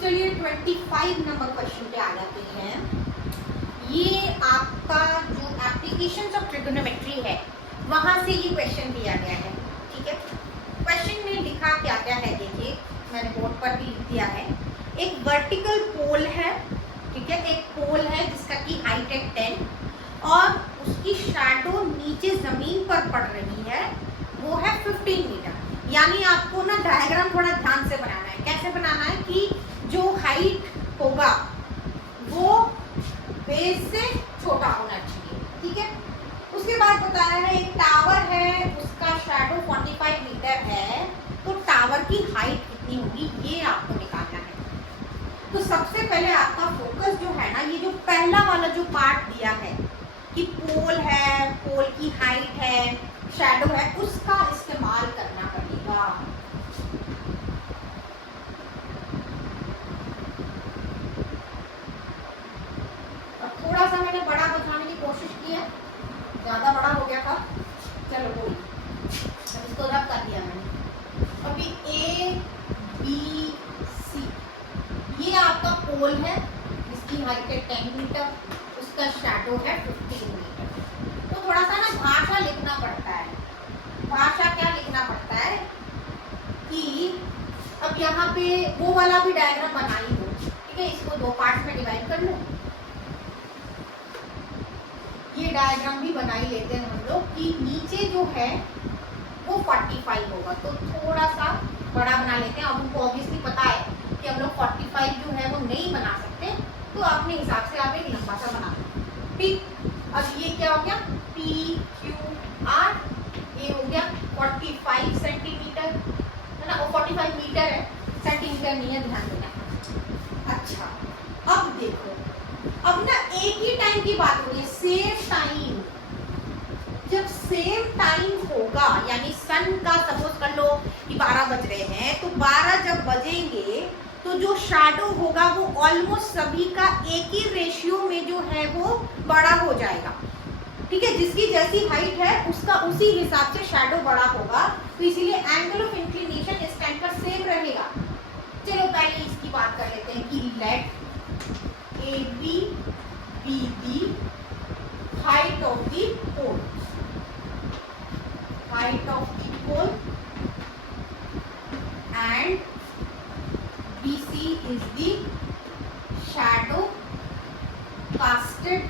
चलिए 25 number question पे आ जाते हैं। ये आपका जो एप्लीकेशंस ऑफ ट्रिगोनोमेट्री है वहां से ये क्वेश्चन दिया गया है। ठीक है, क्वेश्चन में लिखा क्या क्या है देखिए, मैंने बोर्ड पर भी लिख दिया है। एक वर्टिकल पोल है, ठीक है, एक पोल है जिसका की हाइट है 10 और उसकी शैडो नीचे जमीन पर पड़ रही है, वो है 15 मीटर। यानी आपको ना डायग्राम थोड़ा ध्यान से बनाना है। कैसे बनाना है कि जो हाइट होगा वो बेस से छोटा होना चाहिए। ठीक है, उसके बाद बताया है एक टावर है, उसका शैडो 45 मीटर है, तो टावर की हाइट कितनी होगी ये आपको निकालना है। तो सबसे पहले आपका फोकस जो है ना, ये जो पहला वाला जो पार्ट दिया है कि पोल है, पोल की हाइट है, शैडो है, उसका इस्तेमाल करना पड़ेगा। और थोड़ा सा मैंने बड़ा दिखाने की कोशिश की है, ज्यादा बड़ा हो गया था, चलो कोई इसको रब कर दिया मैंने। अभी A B C ये आपका पोल है जिसकी हाइट है 10 मीटर, उसका शैडो है 15 मीटर। तो थोड़ा सा ना भाषा लिखना पड़ता है। भाषा क्या लिखना पड़ता है कि अब यहाँ पे वो वाला भी डायग्राम बना ही दो। ठीक है, इसको दो पार्ट में डिवाइड कर लो। ये डायग्राम भी बना ही लेते हैं हम लोग कि नीचे जो है वो 45 होगा, तो थोड़ा सा बड़ा बना लेते हैं। अब उनको ऑब्वियसली पता है कि हम लोग 45 जो है वो नहीं बना सकते, तो अपने हिसाब से आप एक लंबा सा बना लो। ठीक, अब ये क्या हो गया PQR, ये हो गया 45 सेंटीमीटर, है ना, वो 45 मीटर है, सेंटीमीटर नहीं है, ध्यान देना। अच्छा, अब देखो, अब ना एक ही टाइम की बात हो रही है, सेम टाइम। जब सेम टाइम होगा यानी सन का सपोज कर लो कि 12 बज रहे हैं, तो 12 जब बजेंगे तो जो शैडो होगा वो ऑलमोस्ट सभी का एक ही रेशियो में जो है वो बड़ा हो जाएगा। ठीक है, जिसकी जैसी हाइट है उसका उसी हिसाब से शैडो बड़ा होगा, तो इसीलिए एंगल ऑफ इंक्लिनेशन इस टाइम पर सेम रहेगा। चलो पहले इसकी बात कर लेते हैं कि late AB be the height of the pole, height of the pole, and BC is the shadow casted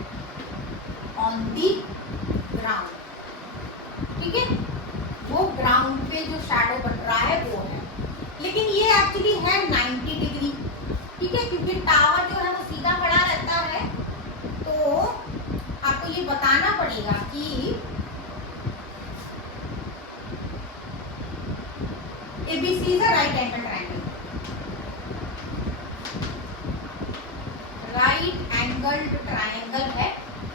on the ground। ठीक है, वो ग्राउंड पे जो शैडो बन रहा है वो है, लेकिन ये एक्चुअली है 90 डिग्री। ठीक है, क्योंकि टावर जो है वो सीधा खड़ा रहता है, तो आपको ये बताना पड़ेगा कि ABC is a right angle triangle, right angled triangle है।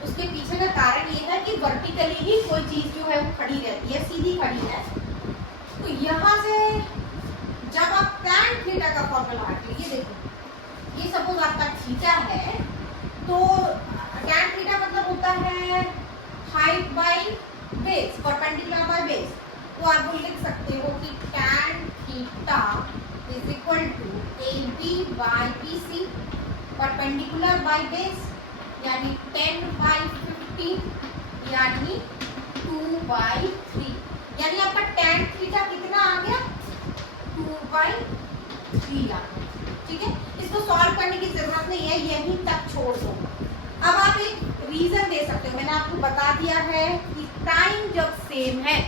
उसके पीछे का कारण ये है कि वर्टिकली ही कोई चीज जो है वो खड़ी रहती है, सीधी खड़ी है। तो यहाँ से जब आप tan थीटा का फॉर्मूला हटाइए, ये देखो, ये सपोज आपका थीटा है, तो tan थीटा मतलब होता है height by base, perpendicular by base. तो आप लिख सकते हो कि tan theta is equal to AB by BC, perpendicular by base यानी 10 बाय 15 यानी 2 बाय 3, यानी आपका tan थीटा कितना आ गया 2 बाय 3 आ गया। ठीक है, इसको सॉल्व करने की जरूरत नहीं है, यहीं तक छोड़ दो। अब आप एक रीजन दे सकते हो, मैंने आपको बता दिया है कि टाइम जब सेम है,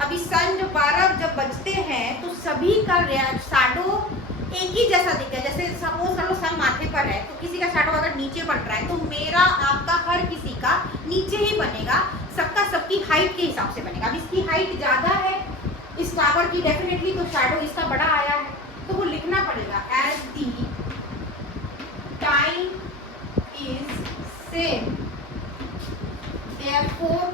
अभी सन जो 12 जब बजते हैं तो सभी का शैडो एक ही जैसा दिखता है। जैसे सपोज करो सन माथे पर है, तो किसी का शैडो अगर नीचे बन रहा है तो मेरा आपका हर किसी का नीचे ही बनेगा, सबका सबकी हाइट के हिसाब से बनेगा। अब इसकी हाइट ज्यादा है इस टावर की डेफिनेटली, तो शैडो इसका बड़ा आया है, तो वो लिखना पड़ेगा as the time is same therefore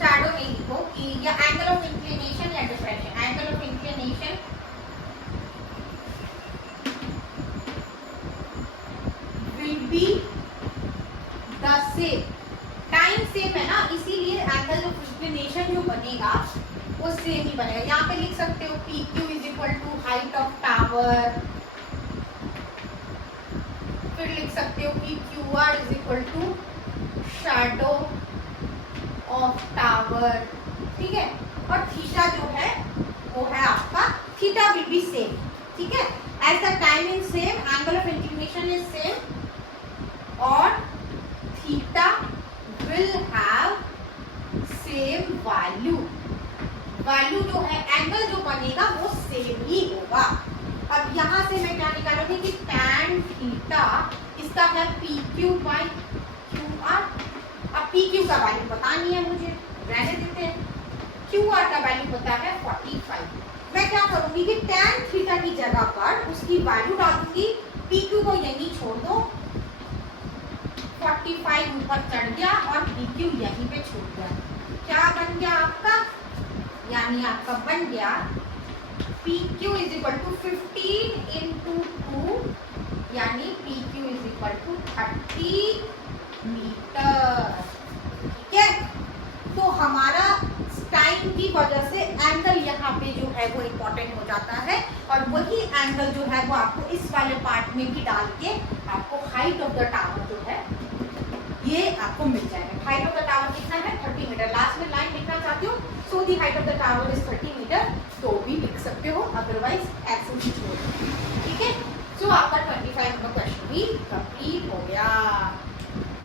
shadow नहीं लिखो कि या एंगल ऑफ इंक्लिनेशन या diffraction, angle of inclination will be the same। Time same है ना, इसीलिए एंगल ऑफ इंक्लिनेशन जो बनेगा वो सेम ही बनेगा। यहाँ पे लिख सकते हो PQ is equal to height of tower, फिर लिख सकते हो कि Q R is equal to shadow of tower, ठीक है। और थीटा जो है वो है आपका, थीटा विल बी सेम, ठीक है। As the time is same, angle of inclination is same और theta will have same value. Value जो है, एंगल जो बनेगा वो सेम ही होगा। अब यहाँ से मैं क्या निकालूंगी कि tan थीटा इसका है P Q by Q R. अब पी क्यू का वैल्यू पता नहीं है मुझे, रहने देते हैं। क्यू आर का वैल्यू पता है 45। मैं क्या करूंगी कि tan थीटा की जगह पर उसकी वैल्यू डाल दूंगी, पी क्यू को यहीं छोड़ दो, 45 ऊपर चढ़ गया और पी क्यू यहीं पे छोड़ गया। क्या बन गया आपका, यानी आपका बन गया P Q is equal to 15 into 2, यानी P Q is equal to 30 metre, ठीक है। तो हमारा टाइम की वजह से एंगल यहाँ पे जो है वो इम्पोर्टेंट हो जाता है, और वही एंगल जो है वो आपको इस वाले पार्ट में भी डाल के आपको हाइट ऑफ द टावर जो है ये आपको मिल जाएगा। हाइट ऑफ द टावर कितना है, 30 मीटर। लास्ट में लाइन लिखना चाहते हो, so the height of the tower is 30 metre, तो भी लिख सकते हो, अदरवाइज ऐसे ही छोड़, ठीक है। सो आपका 25 नंबर क्वेश्चन भी कंप्लीट हो गया।